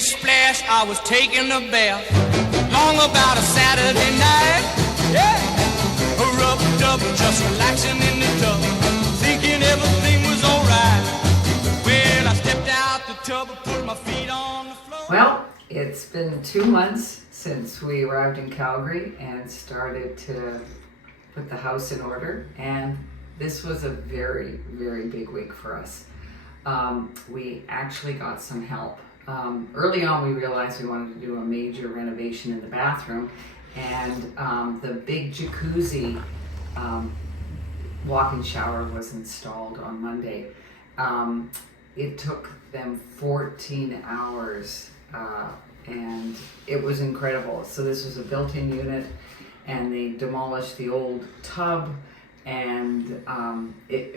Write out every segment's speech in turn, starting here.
Splish, splash, I was taking a bath. Long about a Saturday night. Yeah. Rubbed up, just relaxing in the tub, thinking everything was alright. Well, I stepped out the tub and put my feet on the floor. Well, it's been 2 months since we arrived in Calgary and started to put the house in order, and this was a very, very big week for us. We actually got some help. Early on, we realized we wanted to do a major renovation in the bathroom, and the big jacuzzi walk-in shower was installed on Monday. It took them 14 hours and it was incredible. So this was a built-in unit, and they demolished the old tub, and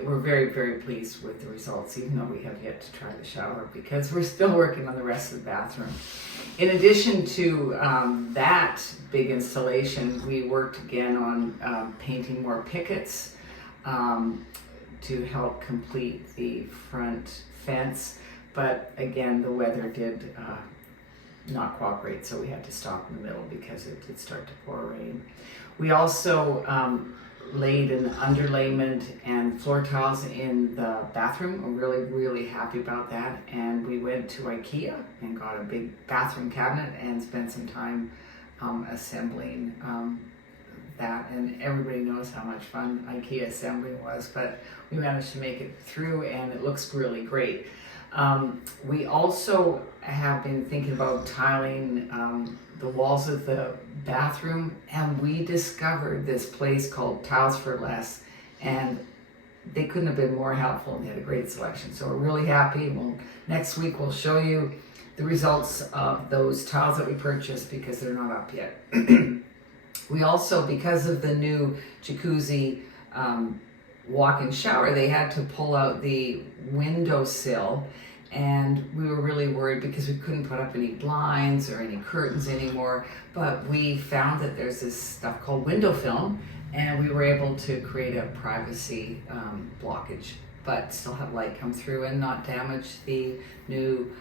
we're very, very pleased with the results, even though we have yet to try the shower because we're still working on the rest of the bathroom. In addition to that big installation, we worked again on painting more pickets to help complete the front fence, but again, the weather did not cooperate, so we had to stop in the middle because it did start to pour rain. We also laid an underlayment and floor tiles in the bathroom. We're really, really happy about that. And we went to IKEA and got a big bathroom cabinet and spent some time assembling that. And everybody knows how much fun IKEA assembling was, but we managed to make it through and it looks really great. We also have been thinking about tiling the walls of the bathroom, and we discovered this place called Tiles for Less, and they couldn't have been more helpful, and they had a great selection. So we're really happy. Next week we'll show you the results of those tiles that we purchased because they're not up yet. We also, because of the new jacuzzi walk-in shower, they had to pull out the windowsill, and we were really worried because we couldn't put up any blinds or any curtains anymore. But we found that there's this stuff called window film, and we were able to create a privacy blockage, but still have light come through and not damage the new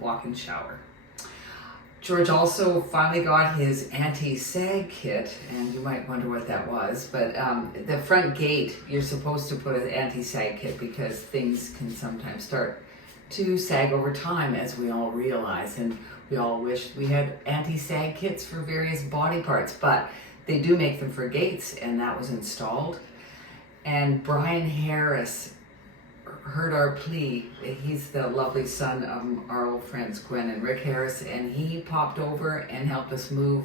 walk-in shower. George also finally got his anti-sag kit, and you might wonder what that was, but the front gate, you're supposed to put an anti-sag kit because things can sometimes start to sag over time, as we all realize, and we all wish we had anti-sag kits for various body parts, but they do make them for gates, and that was installed. And Brian Harris heard our plea. He's the lovely son of our old friends Gwen and Rick Harris, and he popped over and helped us move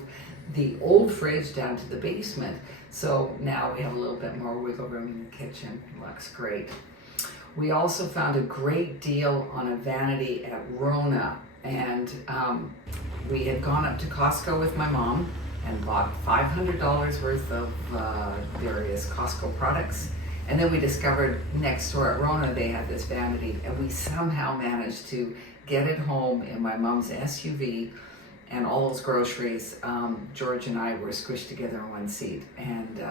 the old fridge down to the basement. So now we have a little bit more wiggle room in the kitchen. It looks great. We also found a great deal on a vanity at Rona, and we had gone up to Costco with my mom and bought $500 worth of various Costco products. And then we discovered next door at Rona they had this vanity, and we somehow managed to get it home in my mom's SUV and all those groceries. George and I were squished together in one seat, and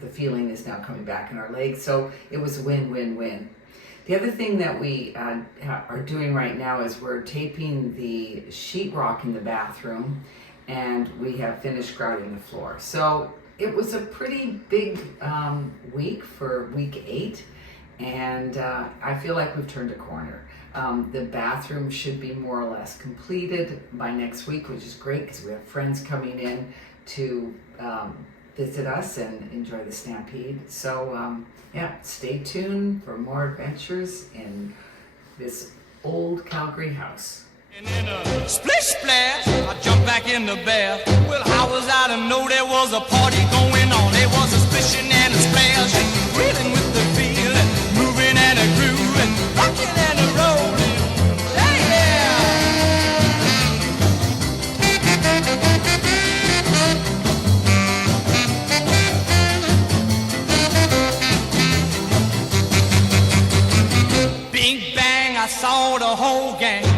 the feeling is now coming back in our legs. So it was a win-win-win. The other thing that we are doing right now is we're taping the sheetrock in the bathroom, and we have finished grouting the floor. So it was a pretty big week for week 8, and I feel like we've turned a corner. The bathroom should be more or less completed by next week, which is great because we have friends coming in to visit us and enjoy the Stampede. So yeah, stay tuned for more adventures in this old Calgary house. And in a splish splash, I jumped back in the bath. Well, how was I to know there was a party going on? There was a splishing and a splash, and reeling with the feel, and moving and a groove, and rocking and a rolling. Yeah! Bing bang, I saw the whole gang